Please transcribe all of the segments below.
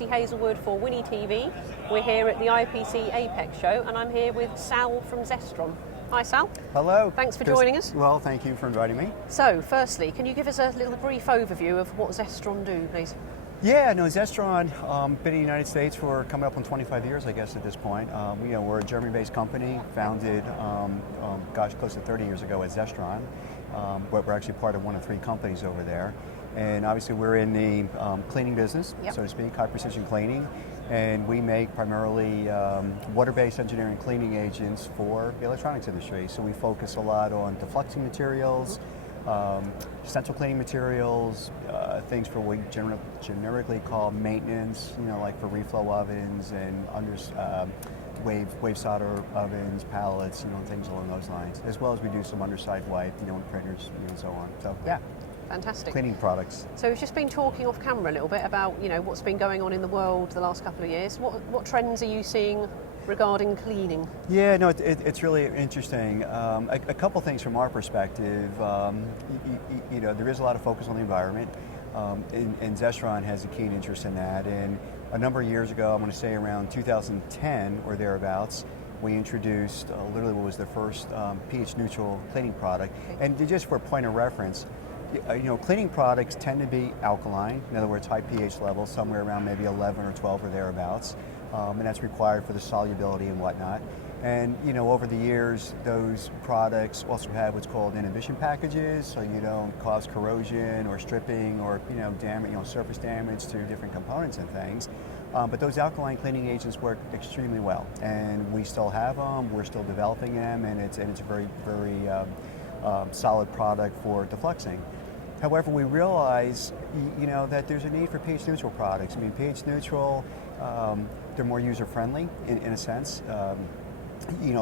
Kirsty Hazlewood for Winnie TV. We're here at the IPC Apex show, and I'm here with Sal from Zestron. Hi, Sal. Hello. Thanks for joining us. Well, thank you for inviting me. So, firstly, can you give us a little brief overview of what Zestron do, please? Yeah, no, Zestron, been in the United States for coming up on 25 years, I guess, at this point. We're a German-based company, founded, close to 30 years ago at Zestron. But we're actually part of one of 3 companies over there. And obviously we're in the cleaning business, so to speak, high precision cleaning. And we make primarily water-based engineering cleaning agents for the electronics industry. So we focus a lot on deflecting materials, essential cleaning materials, things for what we generically call maintenance, like for reflow ovens and wave solder ovens, pallets, things along those lines. As well as we do some underside wipe, and printers, and so on. So yeah. Fantastic. Cleaning products. So we've just been talking off camera a little bit about, what's been going on in the world the last couple of years. What trends are you seeing regarding cleaning? Yeah, no, it's really interesting. A couple things from our perspective. There is a lot of focus on the environment, and Zestron has a keen interest in that. And a number of years ago, I'm going to say around 2010 or thereabouts, we introduced literally what was the first pH neutral cleaning product. And just for a point of reference, cleaning products tend to be alkaline, in other words, high pH levels, somewhere around maybe 11 or 12 or thereabouts, and that's required for the solubility and whatnot. And over the years, those products also have what's called inhibition packages, so you don't cause corrosion or stripping or damage, surface damage to different components and things. But those alkaline cleaning agents work extremely well, and we still have them. We're still developing them, and it's a very, very solid product for defluxing. However, we realize, that there's a need for pH neutral products. I mean, pH neutral, they're more user friendly in a sense.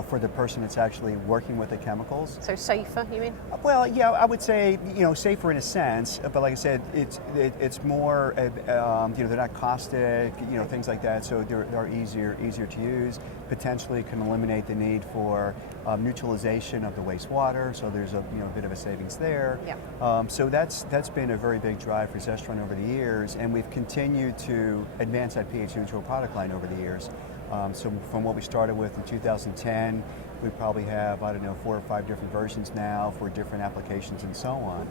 For the person that's actually working with the chemicals. So safer, you mean? Well, yeah, I would say, safer in a sense, but like I said, it's more, they're not caustic, things like that, so they're easier to use, potentially can eliminate the need for neutralization of the wastewater, so there's a bit of a savings there. Yeah. So that's been a very big drive for Zestron over the years, and we've continued to advance that pH neutral product line over the years. So from what we started with in 2010, we probably have, 4 or 5 different versions now for different applications and so on.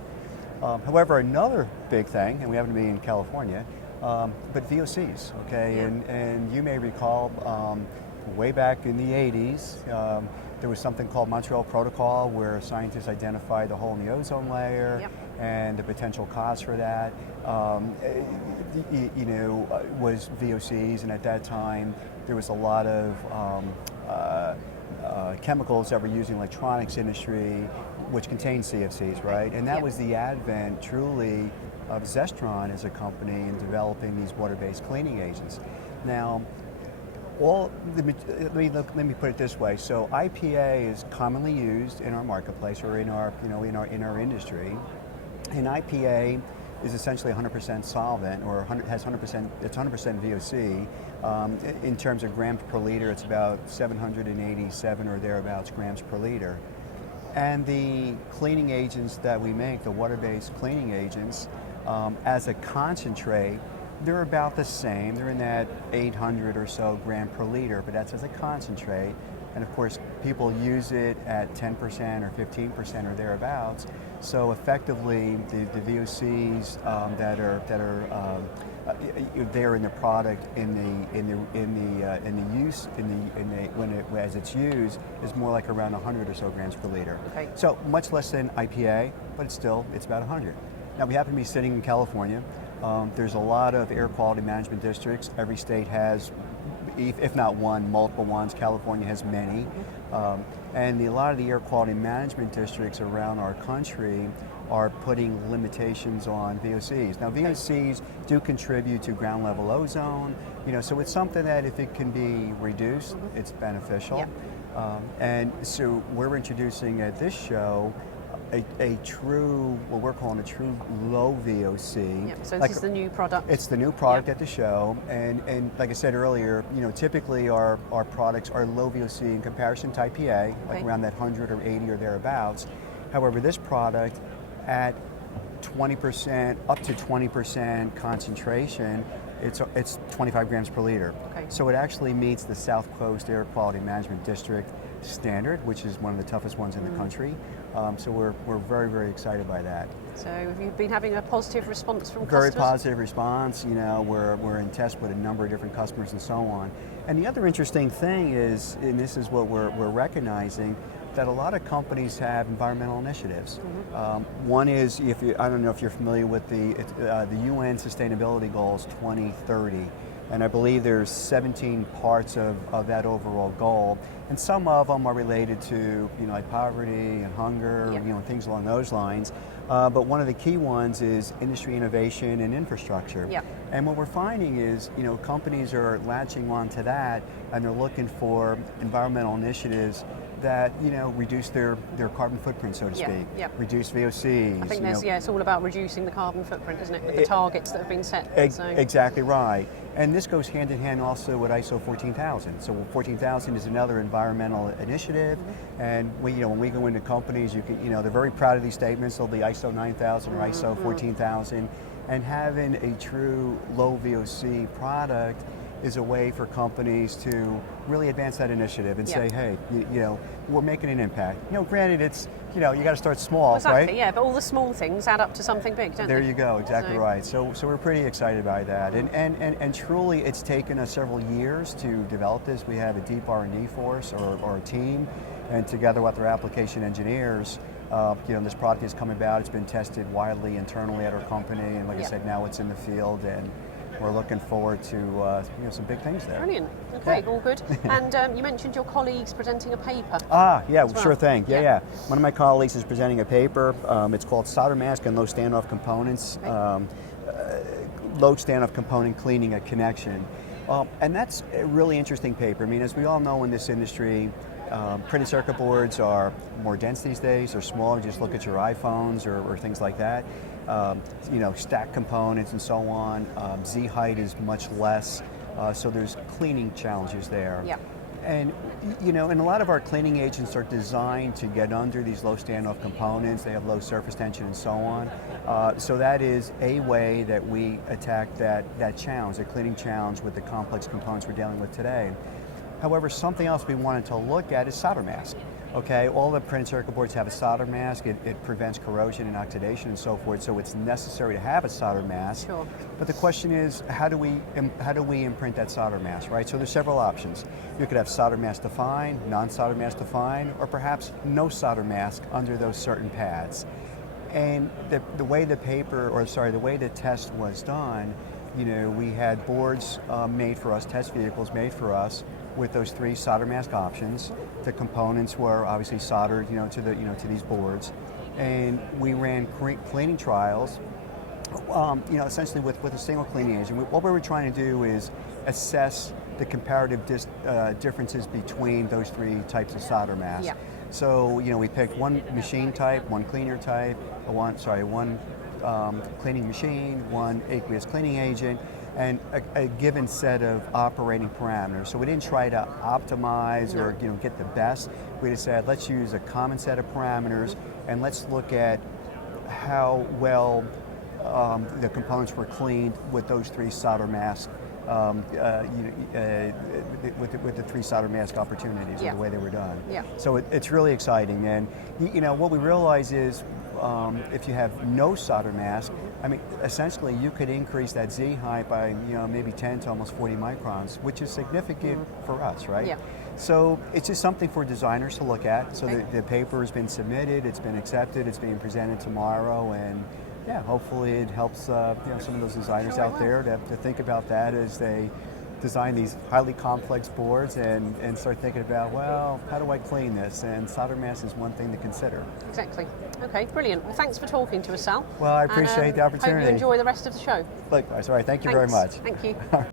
However, another big thing, and we happen to be in California, but VOCs, okay? Yeah. And you may recall way back in the 80s, there was something called Montreal Protocol where scientists identified the hole in the ozone layer and the potential cause for that. Was VOCs, and at that time there was a lot of chemicals that were used in the electronics industry which contained CFCs, right? And that was the advent truly of Zestron as a company in developing these water-based cleaning agents. Now, let me put it this way. So IPA is commonly used in our marketplace or in our industry, and IPA is essentially 100% solvent, or has 100%. It's 100% VOC. In terms of grams per liter, it's about 787 or thereabouts grams per liter. And the cleaning agents that we make, the water-based cleaning agents, as a concentrate, they're about the same. They're in that 800 or so gram per liter, but that's as a concentrate. And of course, people use it at 10% or 15% or thereabouts. So effectively, the VOCs that are there in the product as it's used is more like around 100 or so grams per liter. Okay. So much less than IPA, but it's about 100. Now we happen to be sitting in California. There's a lot of air quality management districts. Every state has, if not one, multiple ones. California has many. And a lot of the air quality management districts around our country are putting limitations on VOCs. Now VOCs do contribute to ground level ozone, so it's something that if it can be reduced, it's beneficial. And so we're introducing at this show a true, what we're calling a true low VOC. So this is the new product. It's the new product at the show, and like I said earlier, typically our products are low VOC in comparison to IPA, like around that 100 or 80 or thereabouts. However, this product at 20%, up to 20% concentration, it's 25 grams per liter. Okay. So it actually meets the South Coast Air Quality Management District standard, which is one of the toughest ones in the country. So we're very, very excited by that. So have you been having a positive response from Very customers? positive response. You know, we're in test with a number of different customers and so on. And the other interesting thing is, and this is what we're recognizing, that a lot of companies have environmental initiatives. One is, I don't know if you're familiar with the UN Sustainability Goals 2030, and I believe there's 17 parts of that overall goal, and some of them are related to like poverty and hunger, Yep. Things along those lines. But one of the key ones is industry innovation and infrastructure. Yep. And what we're finding is, companies are latching onto that, and they're looking for environmental initiatives that reduce their carbon footprint, so to Yeah, speak. yeah. Reduce VOCs. I think it's all about reducing the carbon footprint, isn't it, with the targets that have been set. So. Exactly right. And this goes hand in hand also with ISO 14000. So 14000 is another environmental initiative, and when we go into companies, you can, they're very proud of these statements. They'll be ISO 9000 or ISO 14000, and having a true low VOC product is a way for companies to really advance that initiative and say, hey, we're making an impact. Granted, it's, you got to start small, Exactly, right? yeah, but all the small things add up to something big, don't There they? you go, exactly right. So we're pretty excited by that. And truly, it's taken us several years to develop this. We have a deep R&D force or a team, and together with our application engineers, this product has come about. It's been tested widely internally at our company, and like I said, now it's in the field, and we're looking forward to some big things there. Brilliant. Okay, Yeah. all good. And you mentioned your colleagues presenting a paper. Yeah, as well. sure thing. Yeah. Yeah. One of my colleagues is presenting a paper. It's called Solder Mask and Low Standoff Components. Okay. Low standoff component cleaning a connection. And that's a really interesting paper. I mean, as we all know in this industry, printed circuit boards are more dense these days. They're smaller. Just look at your iPhones or things like that. Stack components and so on. Z height is much less, so there's cleaning challenges there. Yeah. And and a lot of our cleaning agents are designed to get under these low standoff components. They have low surface tension and so on. So that is a way that we attack that challenge, the cleaning challenge with the complex components we're dealing with today. However, something else we wanted to look at is solder mask. Okay, all the printed circuit boards have a solder mask. It prevents corrosion and oxidation and so forth, so it's necessary to have a solder mask. Sure. But the question is, how do we imprint that solder mask, right? So there's several options. You could have solder mask defined, non-solder mask defined, or perhaps no solder mask under those certain pads. And the way the test was done, we had boards made for us, test vehicles made for us, with those three solder mask options. The components were obviously soldered, to these boards, and we ran cleaning trials, essentially with a single cleaning agent. What we were trying to do is assess the comparative differences between those three types of solder masks. Yeah. So, we picked one machine type, one cleaner type, one cleaning machine, one aqueous cleaning agent, and a given set of operating parameters. So we didn't try to optimize or get the best. We just said, let's use a common set of parameters, and let's look at how well the components were cleaned with those three solder masks, with the three solder mask opportunities, Yeah. and the way they were done. Yeah. So it's really exciting, and what we realize is, if you have no solder mask, I mean, essentially you could increase that Z height by maybe 10 to almost 40 microns, which is significant for us, right? Yeah. So it's just something for designers to look at. So Okay. the paper has been submitted, it's been accepted, it's being presented tomorrow, and hopefully it helps some of those designers Sure it out will. there to think about that as they design these highly complex boards and start thinking about, well, how do I clean this? And solder mask is one thing to consider. Exactly. Okay, brilliant. Well, thanks for talking to us, Sal. Well, I appreciate the opportunity. Hope you enjoy the rest of the show. Likewise. All right, thank you very Thanks. much. Thank you.